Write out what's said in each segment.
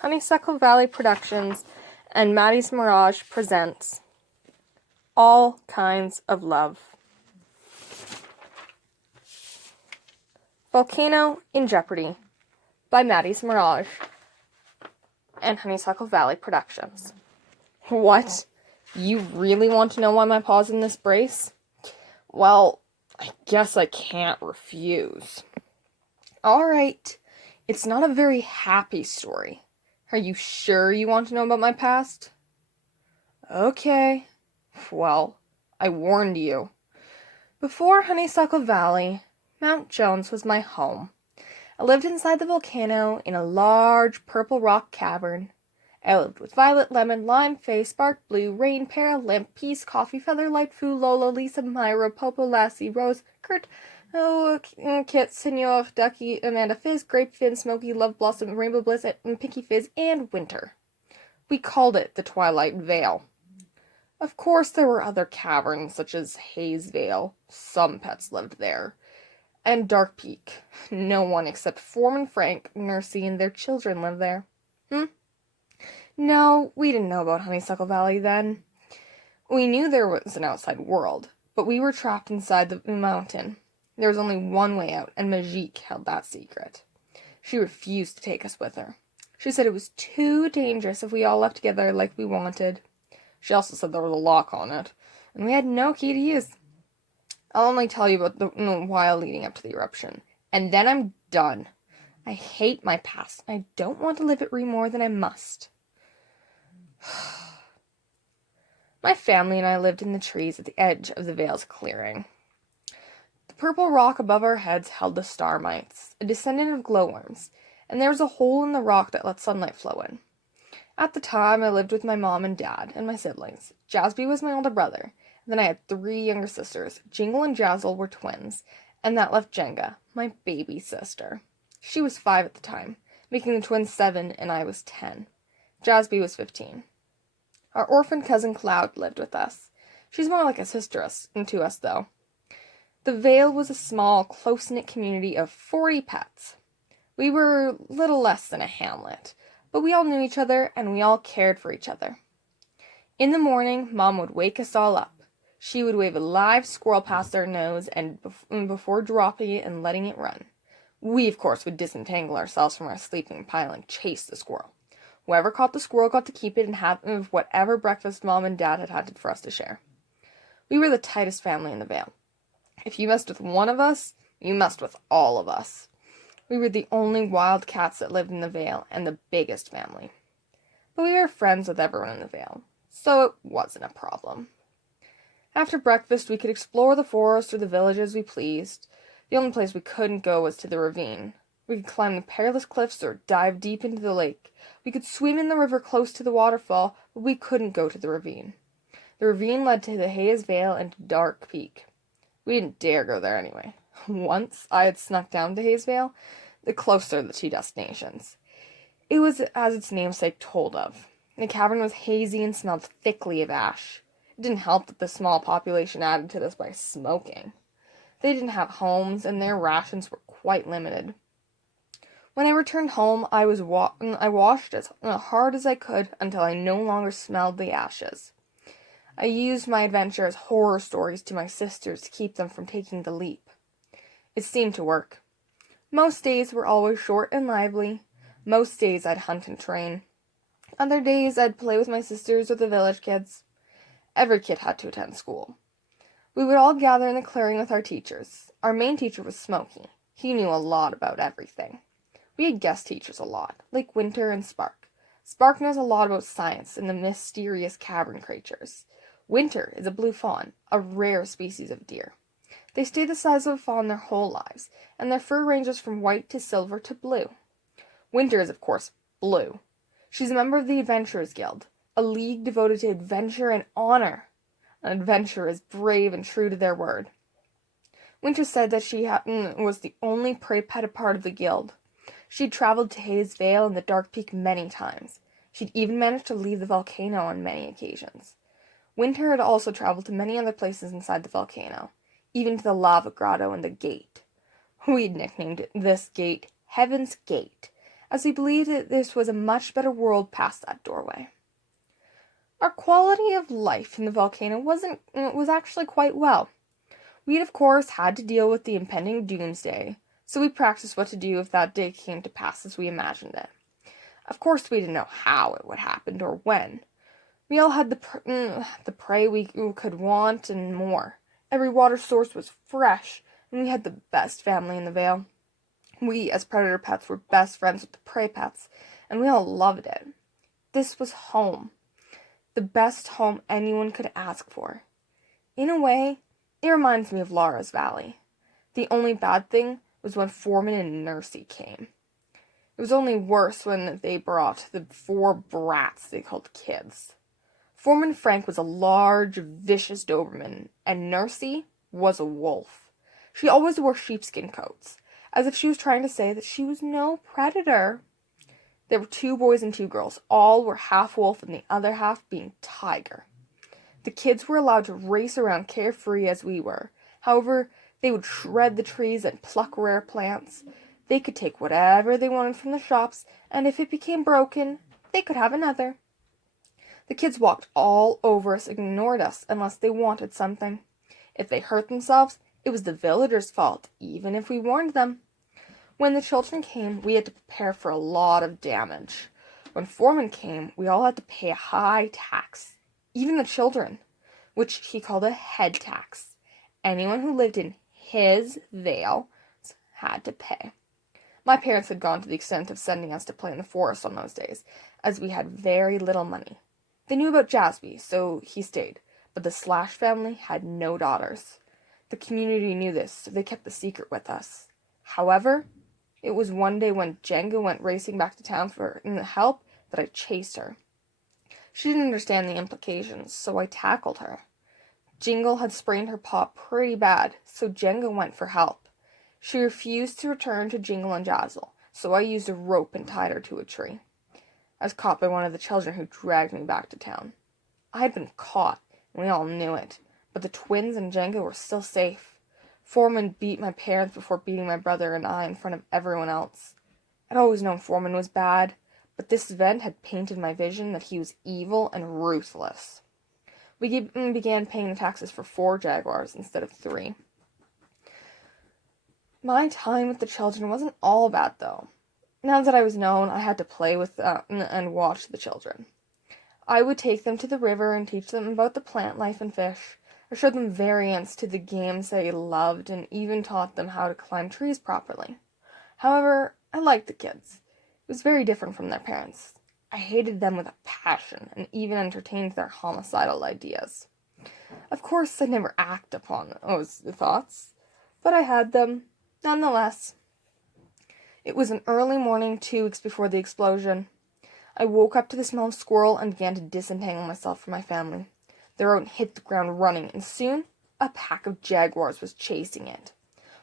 Honeysuckle Valley Productions and Mady's Mirage presents All Kinds of Love. Volcano in Jeopardy by Mady's Mirage and Honeysuckle Valley Productions. What? You really want to know why my paw's in this brace? Well, I guess I can't refuse. Alright, it's not a very happy story. Are you sure you want to know about my past? Okay. Well, I warned you. Before Honeysuckle Valley, Mount Jones was my home. I lived inside the volcano in a large purple rock cavern. I lived with Violet, Lemon, Lime, Faye, Spark, Blue, Rain, Para, Limp, Peace, Coffee, Feather, Light, Foo, Lola, Lisa, Myra, Popo, Lassie, Rose, Kurt, Kit, Senor, Ducky, Amanda, Fizz, Grape, Fin, Smoky, Love Blossom, Rainbow Bliss, and Pinky Fizz, and Winter. We called it the Twilight Vale. Of course, there were other caverns, such as Haze Vale. Some pets lived there. And Dark Peak. No one except Foreman Frank, Nursey, and their children lived there. No, we didn't know about Honeysuckle Valley then. We knew there was an outside world, but we were trapped inside the mountain. There was only one way out, and Magique held that secret. She refused to take us with her. She said it was too dangerous if we all left together like we wanted. She also said there was a lock on it, and we had no key to use. I'll only tell you about the while leading up to the eruption, and then I'm done. I hate my past. I don't want to live it more than I must. My family and I lived in the trees at the edge of the Vale's clearing. The purple rock above our heads held the star mites, a descendant of glowworms, and there was a hole in the rock that let sunlight flow in. At the time, I lived with my mom and dad and my siblings. Jasby was my older brother, and then I had 3 younger sisters. Jingle and Jazzle were twins, and that left Jenga, my baby sister. She was 5 at the time, making the twins 7, and I was 10. Jasby was 15. Our orphan cousin Cloud lived with us. She's more like a sister to us, though. The Vale was a small, close-knit community of 40 pets. We were little less than a hamlet, but we all knew each other, and we all cared for each other. In the morning, Mom would wake us all up. She would wave a live squirrel past our nose and before dropping it and letting it run. We, of course, would disentangle ourselves from our sleeping pile and chase the squirrel. Whoever caught the squirrel got to keep it and have whatever breakfast Mom and Dad had for us to share. We were the tightest family in the Vale. If you messed with one of us, you messed with all of us. We were the only wild cats that lived in the Vale and the biggest family. But we were friends with everyone in the Vale, so it wasn't a problem. After breakfast, we could explore the forest or the village as we pleased. The only place we couldn't go was to the ravine. We could climb the perilous cliffs or dive deep into the lake. We could swim in the river close to the waterfall, but we couldn't go to the ravine. The ravine led to the Haze Vale and to Dark Peak. We didn't dare go there anyway. Once I had snuck down to Haze Vale, the closer of the 2 destinations. It was as its namesake told of. The cavern was hazy and smelled thickly of ash. It didn't help that the small population added to this by smoking. They didn't have homes, and their rations were quite limited. When I returned home, I washed as hard as I could until I no longer smelled the ashes. I used my adventure as horror stories to my sisters to keep them from taking the leap. It seemed to work. Most days were always short and lively. Most days I'd hunt and train. Other days I'd play with my sisters or the village kids. Every kid had to attend school. We would all gather in the clearing with our teachers. Our main teacher was Smokey. He knew a lot about everything. We had guest teachers a lot, like Winter and Spark. Spark knows a lot about science and the mysterious cavern creatures. Winter is a blue fawn, a rare species of deer. They stay the size of a fawn their whole lives, and their fur ranges from white to silver to blue. Winter is, of course, blue. She's a member of the Adventurers Guild, a league devoted to adventure and honor. An adventurer is brave and true to their word. Winter said that she was the only prey pet a part of the guild. She'd traveled to Haze Vale and the Dark Peak many times. She'd even managed to leave the volcano on many occasions. Winter had also traveled to many other places inside the volcano, even to the lava grotto and the gate. We'd nicknamed this gate Heaven's Gate, as we believed that this was a much better world past that doorway. Our quality of life in the volcano was actually quite well. We'd of course had to deal with the impending doomsday, so we practiced what to do if that day came to pass as we imagined it. Of course we didn't know how it would happen or when. We all had the prey we could want and more. Every water source was fresh, and we had the best family in the Vale. We, as predator pets, were best friends with the prey pets, and we all loved it. This was home. The best home anyone could ask for. In a way, it reminds me of Laura's Valley. The only bad thing was when Foreman and Nursey came. It was only worse when they brought the 4 brats they called kids. Foreman Frank was a large, vicious Doberman, and Nursey was a wolf. She always wore sheepskin coats, as if she was trying to say that she was no predator. There were 2 boys and 2 girls. All were half wolf and the other half being tiger. The kids were allowed to race around carefree as we were. However, they would shred the trees and pluck rare plants. They could take whatever they wanted from the shops, and if it became broken, they could have another. The kids walked all over us, ignored us, unless they wanted something. If they hurt themselves, it was the villagers' fault, even if we warned them. When the children came, we had to prepare for a lot of damage. When Foreman came, we all had to pay a high tax. Even the children, which he called a head tax. Anyone who lived in his vale had to pay. My parents had gone to the extent of sending us to play in the forest on those days, as we had very little money. They knew about Jasby, so he stayed, but the Slash family had no daughters. The community knew this, so they kept the secret with us. However, it was one day when Jenga went racing back to town for help that I chased her. She didn't understand the implications, so I tackled her. Jingle had sprained her paw pretty bad, so Jenga went for help. She refused to return to Jingle and Jazzle, so I used a rope and tied her to a tree. I was caught by one of the children who dragged me back to town. I had been caught, and we all knew it, but the twins and Jenga were still safe. Foreman beat my parents before beating my brother and I in front of everyone else. I'd always known Foreman was bad, but this event had painted my vision that he was evil and ruthless. We began paying the taxes for 4 jaguars instead of 3. My time with the children wasn't all bad, though. Now that I was known, I had to play with and watch the children. I would take them to the river and teach them about the plant life and fish. I showed them variants to the games they loved and even taught them how to climb trees properly. However, I liked the kids. It was very different from their parents. I hated them with a passion and even entertained their homicidal ideas. Of course, I never acted upon those thoughts, but I had them, nonetheless. It was an early morning 2 weeks before the explosion. I woke up to the smell of squirrel and began to disentangle myself from my family. The rodent hit the ground running, and soon a pack of jaguars was chasing it.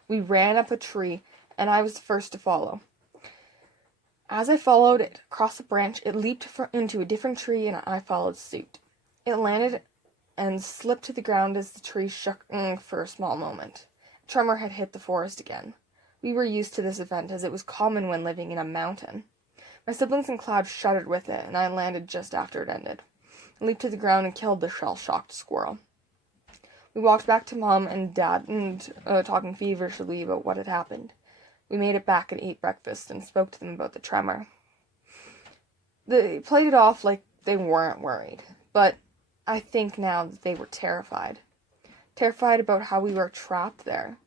We ran up a tree, and I was the first to follow. As I followed it across a branch, it leaped into a different tree, and I followed suit. It landed and slipped to the ground as the tree shook for a small moment. A tremor had hit the forest again. We were used to this event, as it was common when living in a mountain. My siblings and Cloud shuddered with it, and I landed just after it ended. I leaped to the ground and killed the shell-shocked squirrel. We walked back to Mom and Dad, talking feverishly about what had happened. We made it back and ate breakfast and spoke to them about the tremor. They played it off like they weren't worried, but I think now that they were terrified. Terrified about how we were trapped there,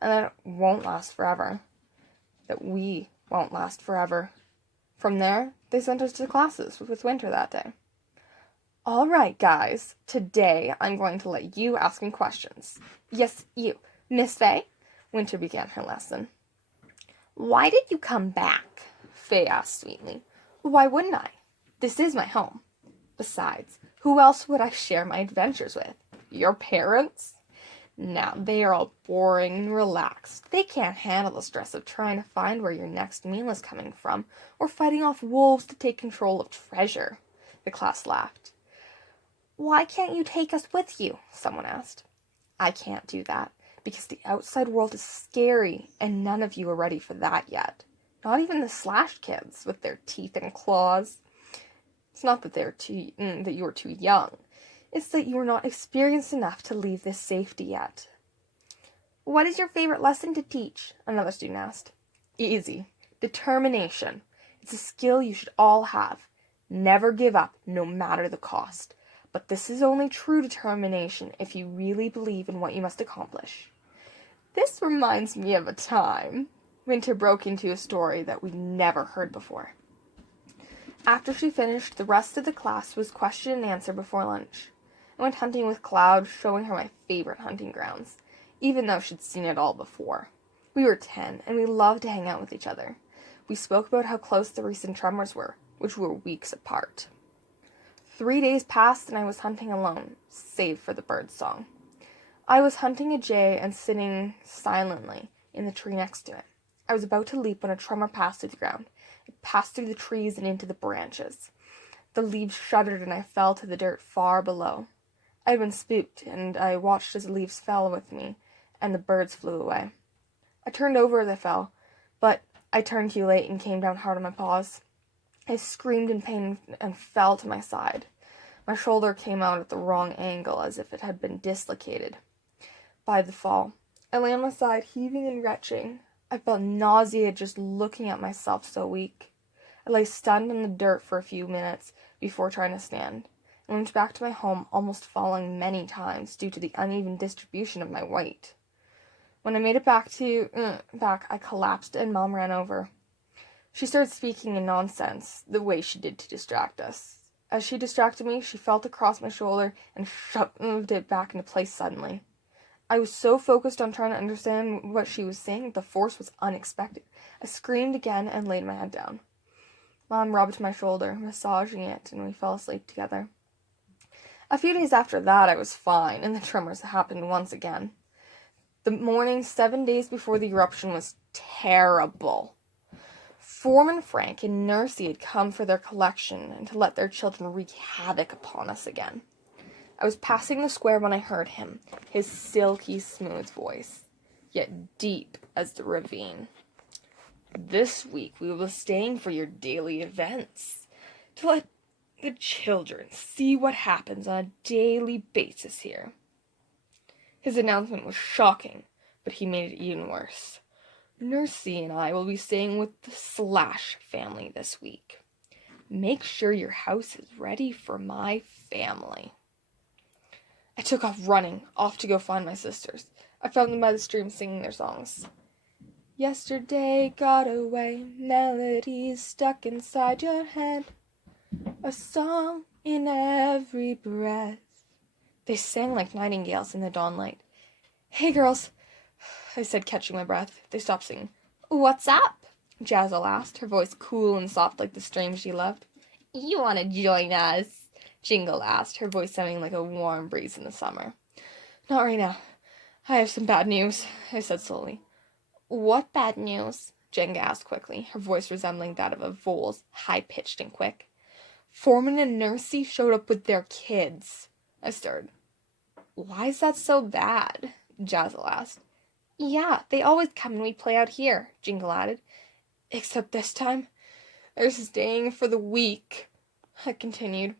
and that it won't last forever. That we won't last forever. From there, they sent us to classes with Winter that day. All right, guys, today I'm going to let you ask me questions. Yes, you. Miss Faye? Winter began her lesson. Why did you come back? Faye asked sweetly. Why wouldn't I? This is my home. Besides, who else would I share my adventures with? Your parents? Now, they are all boring and relaxed. They can't handle the stress of trying to find where your next meal is coming from, or fighting off wolves to take control of treasure. The class laughed. Why can't you take us with you? Someone asked. I can't do that, because the outside world is scary, and none of you are ready for that yet. Not even the Slash kids with their teeth and claws. It's not that that you were too young. It's that you were not experienced enough to leave this safety yet. What is your favorite lesson to teach? Another student asked. Easy. Determination. It's a skill you should all have. Never give up, no matter the cost. But this is only true determination if you really believe in what you must accomplish. This reminds me of a time. Winter broke into a story that we'd never heard before. After she finished, the rest of the class was question and answer before lunch. I went hunting with Cloud, showing her my favorite hunting grounds, even though she'd seen it all before. We were 10, and we loved to hang out with each other. We spoke about how close the recent tremors were, which were weeks apart. 3 days passed, and I was hunting alone, save for the bird song. I was hunting a jay and sitting silently in the tree next to it. I was about to leap when a tremor passed through the ground. It passed through the trees and into the branches. The leaves shuddered, and I fell to the dirt far below. I had been spooked, and I watched as the leaves fell with me, and the birds flew away. I turned over as I fell, but I turned too late and came down hard on my paws. I screamed in pain and fell to my side. My shoulder came out at the wrong angle, as if it had been dislocated by the fall. I lay on my side, heaving and retching. I felt nausea just looking at myself so weak. I lay stunned in the dirt for a few minutes before trying to stand, and went back to my home, almost falling many times due to the uneven distribution of my weight. When I made it back, I collapsed and Mom ran over. She started speaking in nonsense, the way she did to distract us. As she distracted me, she felt across my shoulder and shoved it back into place suddenly. I was so focused on trying to understand what she was saying, the force was unexpected. I screamed again and laid my head down. Mom rubbed my shoulder, massaging it, and we fell asleep together. A few days after that, I was fine, and the tremors happened once again. The morning 7 days before the eruption was terrible. Foreman Frank and Nursey had come for their collection and to let their children wreak havoc upon us again. I was passing the square when I heard him, his silky smooth voice, yet deep as the ravine. This week we will be staying for your daily events, to let the children see what happens on a daily basis here. His announcement was shocking, but he made it even worse. Nursey and I will be staying with the Slash family this week. Make sure your house is ready for my family. I took off running, off to go find my sisters. I found them by the stream singing their songs. Yesterday got away, melodies stuck inside your head, a song in every breath. They sang like nightingales in the dawnlight. Hey girls, I said, catching my breath. They stopped singing. What's up? Jazzle asked, her voice cool and soft like the stream she loved. You want to join us? Jingle asked, her voice sounding like a warm breeze in the summer. Not right now. I have some bad news, I said slowly. What bad news? Jenga asked quickly, her voice resembling that of a vole's, high-pitched and quick. Foreman and Nursey showed up with their kids. I stirred. Why is that so bad? Jazzle asked. Yeah, they always come when we play out here, Jingle added. Except this time, they're staying for the week, I continued.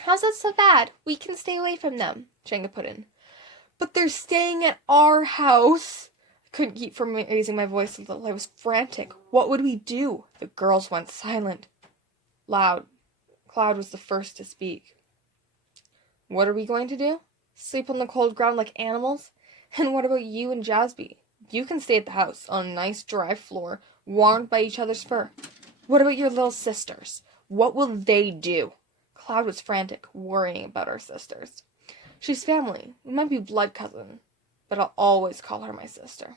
How's that so bad? We can stay away from them, Jenga put in. But they're staying at our house. I couldn't keep from raising my voice a little. I was frantic. What would we do? The girls went silent. Cloud was the first to speak. What are we going to do? Sleep on the cold ground like animals? And what about you and Jasby? You can stay at the house on a nice dry floor, warmed by each other's fur. What about your little sisters? What will they do? Cloud was frantic, worrying about our sisters. She's family. We might be blood cousin, but I'll always call her my sister.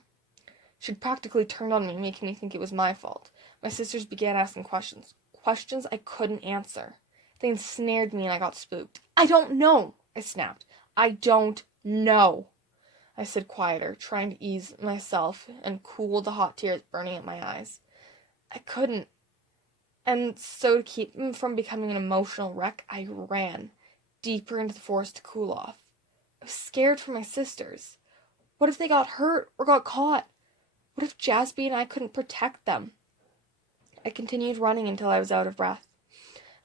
She'd practically turned on me, making me think it was my fault. My sisters began asking questions. Questions I couldn't answer. They ensnared me and I got spooked. I don't know, I snapped. I don't know. I said quieter, trying to ease myself and cool the hot tears burning at my eyes. I couldn't. And so to keep from becoming an emotional wreck, I ran deeper into the forest to cool off. I was scared for my sisters. What if they got hurt or got caught? What if Jasby and I couldn't protect them? I continued running until I was out of breath.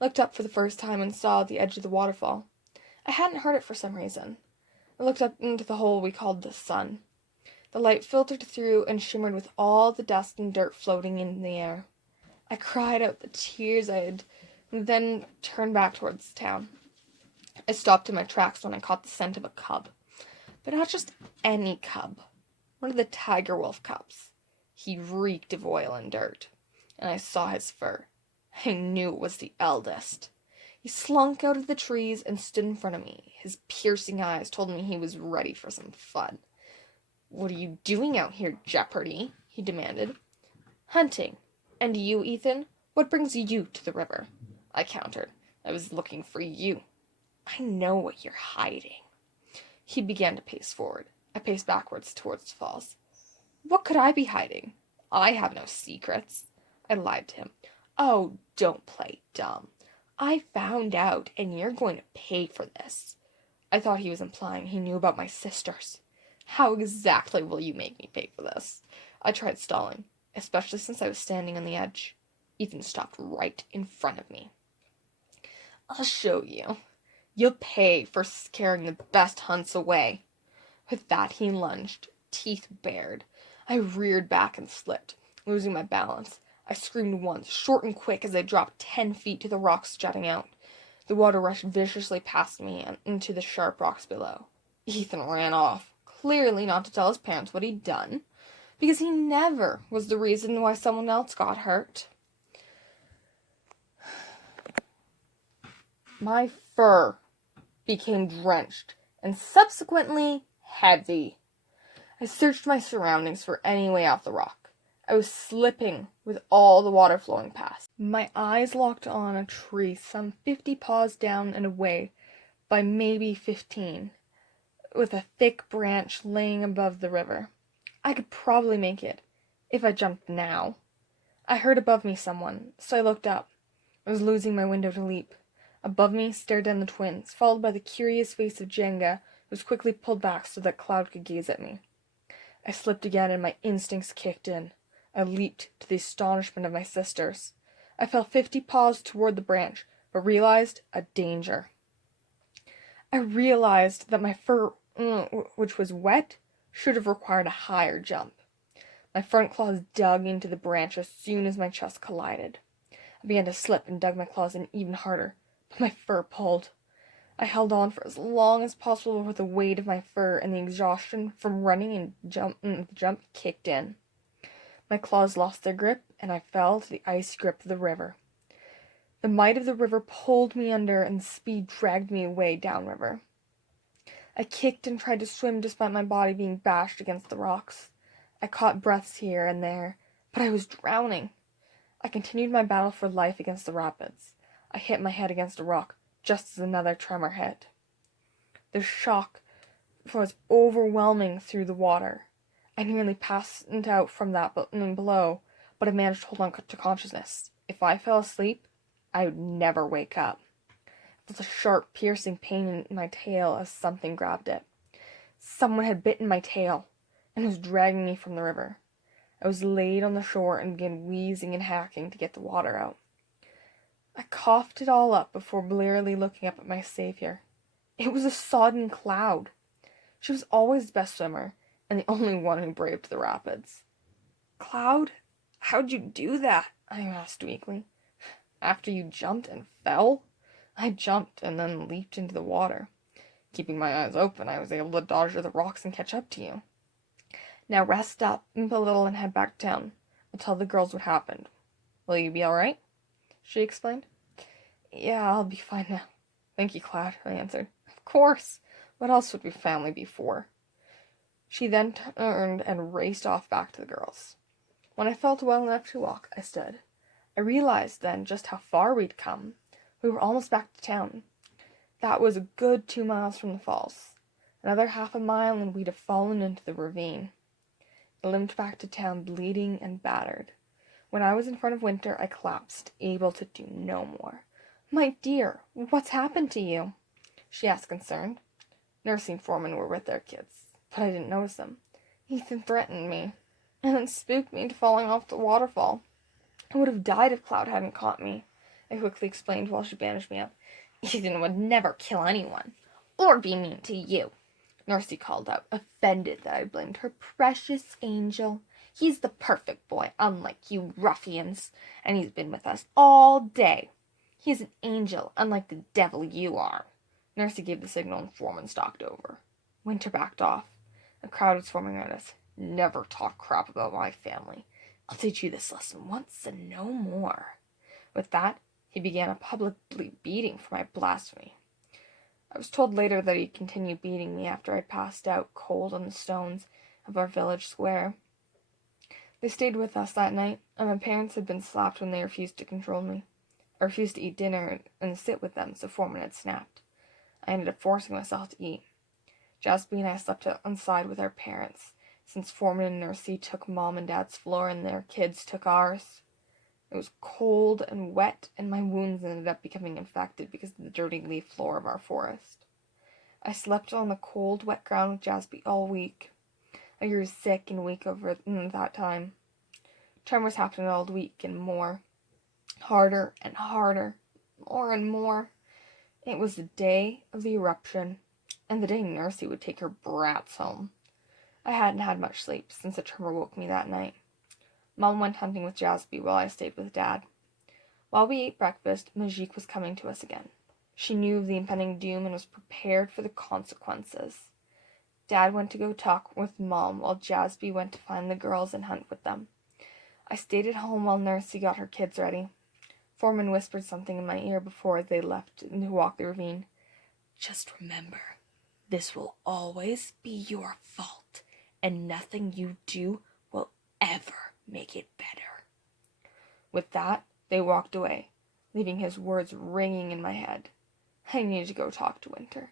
I looked up for the first time and saw the edge of the waterfall. I hadn't heard it for some reason. I looked up into the hole we called the sun. The light filtered through and shimmered with all the dust and dirt floating in the air. I cried out the tears I had, and then turned back towards the town. I stopped in my tracks when I caught the scent of a cub. But not just any cub. One of the tiger wolf cubs. He reeked of oil and dirt, and I saw his fur. I knew it was the eldest. He slunk out of the trees and stood in front of me. His piercing eyes told me he was ready for some fun. "What are you doing out here, Jeopardy?" he demanded. "Hunting. And you, Ethan? What brings you to the river?" I countered. "I was looking for you." "I know what you're hiding." He began to pace forward. I paced backwards towards the falls. "What could I be hiding? I have no secrets." I lied to him. "Oh, don't play dumb. I found out, and you're going to pay for this." I thought he was implying he knew about my sisters. "How exactly will you make me pay for this?" I tried stalling, especially since I was standing on the edge. Ethan stopped right in front of me. "I'll show you. You'll pay for scaring the best hunts away." With that, he lunged, teeth bared. I reared back and slipped, losing my balance. I screamed once, short and quick, as I dropped 10 feet to the rocks jutting out. The water rushed viciously past me and into the sharp rocks below. Ethan ran off, clearly not to tell his parents what he'd done, because he never was the reason why someone else got hurt. My fur became drenched and subsequently heavy. I searched my surroundings for any way off the rock. I was slipping with all the water flowing past. My eyes locked on a tree some 50 paws down and away by maybe 15, with a thick branch laying above the river. I could probably make it, if I jumped now. I heard above me someone, so I looked up. I was losing my window to leap. Above me stared down the twins, followed by the curious face of Jenga, who was quickly pulled back so that Cloud could gaze at me. I slipped again and my instincts kicked in. I leaped to the astonishment of my sisters. I fell 50 paws toward the branch, but realized a danger. I realized that my fur, which was wet, should have required a higher jump. My front claws dug into the branch as soon as my chest collided. I began to slip and dug my claws in even harder, but my fur pulled. I held on for as long as possible with the weight of my fur, and the exhaustion from running and the jump kicked in. My claws lost their grip, and I fell to the icy grip of the river. The might of the river pulled me under, and the speed dragged me away downriver. I kicked and tried to swim despite my body being bashed against the rocks. I caught breaths here and there, but I was drowning. I continued my battle for life against the rapids. I hit my head against a rock, just as another tremor hit. The shock was overwhelming through the water. I nearly passed out from that below, but I managed to hold on to consciousness. If I fell asleep, I would never wake up. I felt a sharp, piercing pain in my tail as something grabbed it. Someone had bitten my tail and was dragging me from the river. I was laid on the shore and began wheezing and hacking to get the water out. I coughed it all up before blearily looking up at my savior. It was a sodden Cloud. She was always the best swimmer, and the only one who braved the rapids. "Cloud, how'd you do that?" I asked weakly. "After you jumped and fell?" I jumped and then leaped into the water. Keeping my eyes open, I was able to dodge the rocks and catch up to you. "Now rest up a little and head back to town. I'll tell the girls what happened. Will you be all right?" she explained. "Yeah, I'll be fine now. Thank you, Cloud," I answered. "Of course. What else would we family be for?" She then turned and raced off back to the girls. When I felt well enough to walk, I stood. I realized then just how far we'd come. We were almost back to town. That was a good 2 miles from the falls. Another half a mile and we'd have fallen into the ravine. I limped back to town bleeding and battered. When I was in front of Winter, I collapsed, able to do no more. "My dear, what's happened to you?" she asked, concerned. Nursing foremen were with their kids, but I didn't notice them. "Ethan threatened me, and then spooked me into falling off the waterfall. I would have died if Cloud hadn't caught me, I quickly explained while she bandaged me up. Ethan would never kill anyone, or be mean to you, Nursey called out, offended that I blamed her precious angel. He's the perfect boy, unlike you ruffians, and he's been with us all day. He's an angel, unlike the devil you are. Nursey gave the signal and Foreman stalked over. Winter backed off. A crowd was forming around us. Never talk crap about my family. I'll teach you this lesson once and no more. With that, he began a public beating for my blasphemy. I was told later that he continued beating me after I passed out cold on the stones of our village square. They stayed with us that night, and my parents had been slapped when they refused to control me. I refused to eat dinner and sit with them, so Foreman had snapped. I ended up forcing myself to eat. Jasby and I slept inside with our parents, since Foreman and Nursey took Mom and Dad's floor and their kids took ours. It was cold and wet, and my wounds ended up becoming infected because of the dirty leaf floor of our forest. I slept on the cold, wet ground with Jasby all week. I grew sick and weak over that time. Tremors happened all week and more. Harder and harder. More and more. It was the day of the eruption, and the day Nursey would take her brats home. I hadn't had much sleep since the tremor woke me that night. Mom went hunting with Jasby while I stayed with Dad. While we ate breakfast, Mady was coming to us again. She knew of the impending doom and was prepared for the consequences. Dad went to go talk with Mom while Jasby went to find the girls and hunt with them. I stayed at home while Nursey got her kids ready. Foreman whispered something in my ear before they left to walk the ravine. Just remember, this will always be your fault, and nothing you do will ever make it better. With that, they walked away, leaving his words ringing in my head. I needed to go talk to Winter.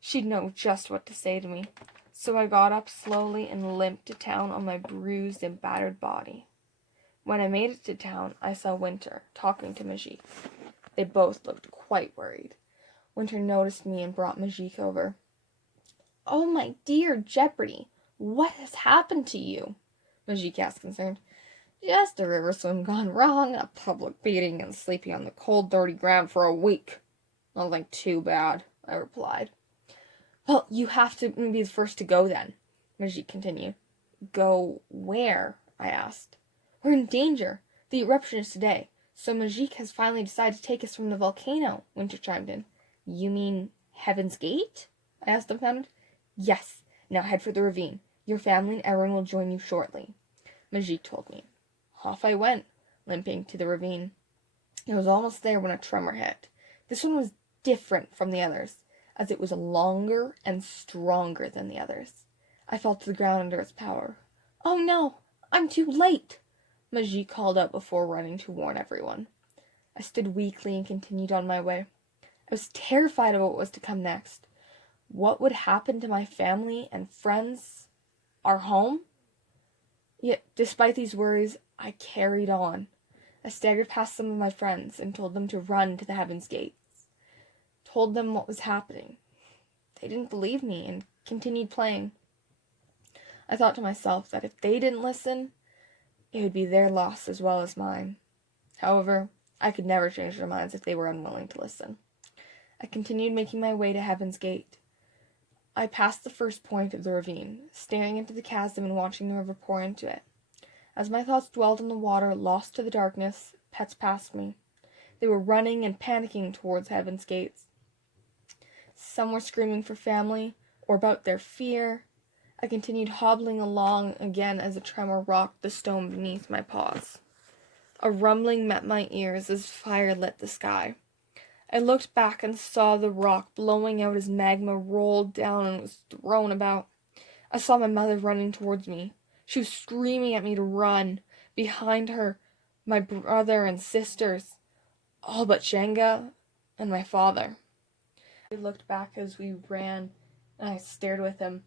She'd know just what to say to me, so I got up slowly and limped to town on my bruised and battered body. When I made it to town, I saw Winter talking to Mady. They both looked quite worried. Winter noticed me and brought Mady over. "Oh, my dear Jeopardy, what has happened to you?" Mady asked, concerned. "Just a river swim gone wrong, a public beating, and sleeping on the cold, dirty ground for a week. Nothing too bad," I replied. "Well, you have to be the first to go then," Mady continued. "Go where?" I asked. "We're in danger. The eruption is today, so Mady has finally decided to take us from the volcano," Winter chimed in. "You mean Heaven's Gate?" I asked, dumbfounded. "Yes. Now head for the ravine. Your family and everyone will join you shortly," Mady told me. Off I went, limping to the ravine. I was almost there when a tremor hit. This one was different from the others, as it was longer and stronger than the others. I fell to the ground under its power. "Oh no, I'm too late," Mady called out before running to warn everyone. I stood weakly and continued on my way. I was terrified of what was to come next. What would happen to my family and friends? Our home? Yet, despite these worries, I carried on. I staggered past some of my friends and told them to run to the Heaven's Gates. Told them what was happening. They didn't believe me and continued playing. I thought to myself that if they didn't listen, it would be their loss as well as mine. However, I could never change their minds if they were unwilling to listen. I continued making my way to Heaven's Gate. I passed the first point of the ravine, staring into the chasm and watching the river pour into it. As my thoughts dwelled on the water, lost to the darkness, pets passed me. They were running and panicking towards Heaven's Gates. Some were screaming for family, or about their fear. I continued hobbling along again as a tremor rocked the stone beneath my paws. A rumbling met my ears as fire lit the sky. I looked back and saw the rock blowing out as magma rolled down and was thrown about. I saw my mother running towards me. She was screaming at me to run. Behind her, my brother and sisters, all but Jenga and my father. We looked back as we ran, and I stared with him.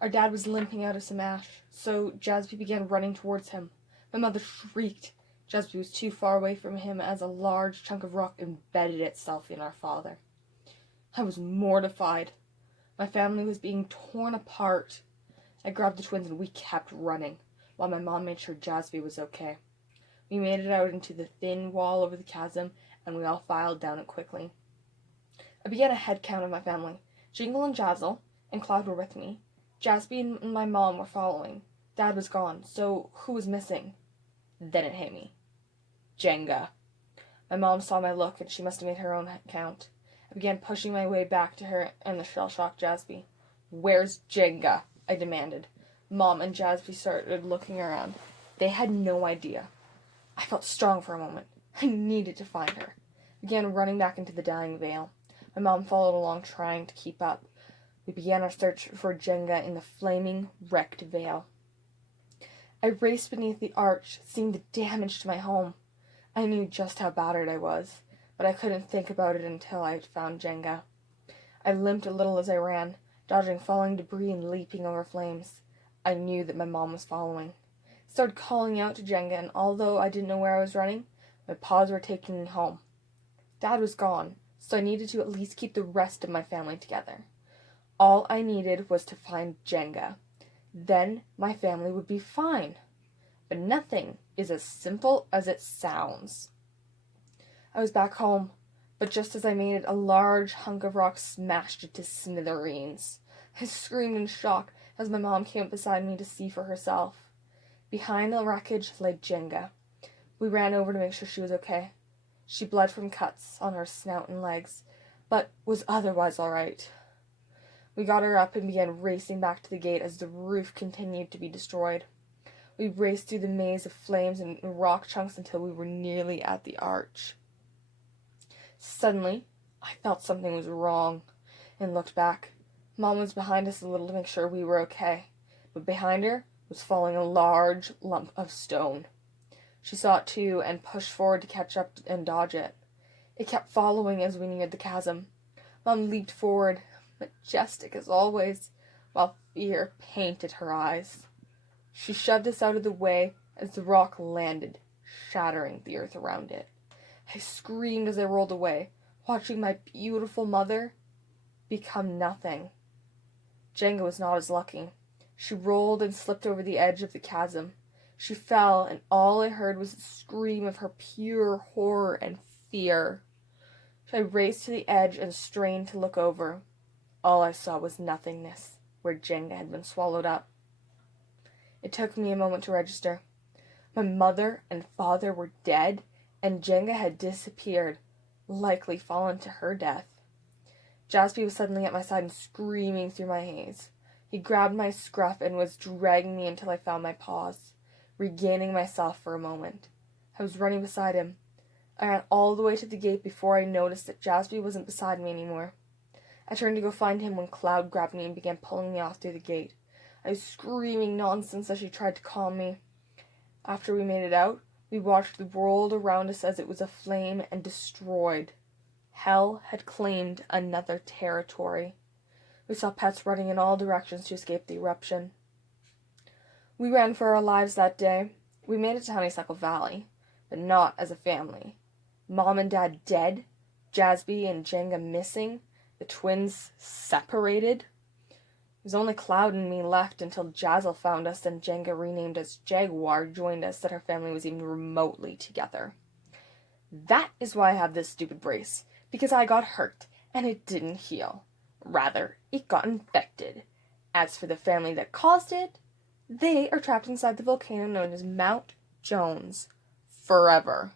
Our dad was limping out of some ash, so Jasby began running towards him. My mother shrieked. Jasby was too far away from him as a large chunk of rock embedded itself in our father. I was mortified. My family was being torn apart. I grabbed the twins and we kept running, while my mom made sure Jasby was okay. We made it out into the thin wall over the chasm, and we all filed down it quickly. I began a head count of my family. Jingle and Jazzle and Cloud were with me. Jasby and my mom were following. Dad was gone, so who was missing? Then it hit me. Jenga. My mom saw my look, and she must have made her own count. I began pushing my way back to her and the shell-shocked Jasby. Where's Jenga? I demanded. Mom and Jasby started looking around. They had no idea. I felt strong for a moment. I needed to find her. I began running back into the dying vale. My mom followed along, trying to keep up. We began our search for Jenga in the flaming, wrecked vale. I raced beneath the arch, seeing the damage to my home. I knew just how battered I was, but I couldn't think about it until I found Jenga. I limped a little as I ran, dodging falling debris and leaping over flames. I knew that my mom was following. I started calling out to Jenga, and although I didn't know where I was running, my paws were taking me home. Dad was gone, so I needed to at least keep the rest of my family together. All I needed was to find Jenga. Then my family would be fine. But nothing is as simple as it sounds. I was back home, but just as I made it, a large hunk of rock smashed it to smithereens. I screamed in shock as my mom came up beside me to see for herself. Behind the wreckage lay Jenga. We ran over to make sure she was okay. She bled from cuts on her snout and legs, but was otherwise all right. We got her up and began racing back to the gate as the roof continued to be destroyed. We raced through the maze of flames and rock chunks until we were nearly at the arch. Suddenly, I felt something was wrong and looked back. Mom was behind us a little to make sure we were okay, but behind her was falling a large lump of stone. She saw it too and pushed forward to catch up and dodge it. It kept following as we neared the chasm. Mom leaped forward, majestic as always, while fear painted her eyes. She shoved us out of the way as the rock landed, shattering the earth around it. I screamed as I rolled away, watching my beautiful mother become nothing. Jenga was not as lucky. She rolled and slipped over the edge of the chasm. She fell, and all I heard was a scream of her pure horror and fear. I raced to the edge and strained to look over. All I saw was nothingness, where Jenga had been swallowed up. It took me a moment to register. My mother and father were dead, and Jenga had disappeared, likely fallen to her death. Jasby was suddenly at my side and screaming through my haze. He grabbed my scruff and was dragging me until I found my paws, regaining myself for a moment. I was running beside him. I ran all the way to the gate before I noticed that Jasby wasn't beside me anymore. I turned to go find him when Cloud grabbed me and began pulling me off through the gate. I was screaming nonsense as she tried to calm me. After we made it out, we watched the world around us as it was aflame and destroyed. Hell had claimed another territory. We saw pets running in all directions to escape the eruption. We ran for our lives that day. We made it to Honeysuckle Valley, but not as a family. Mom and Dad dead, Jasby and Jenga missing, the twins separated. It was only Cloud and me left until Jazzle found us and Jenga, renamed as Jaguar, joined us that her family was even remotely together. That is why I have this stupid brace, because I got hurt, and it didn't heal. Rather, it got infected. As for the family that caused it, they are trapped inside the volcano known as Mount Jones forever.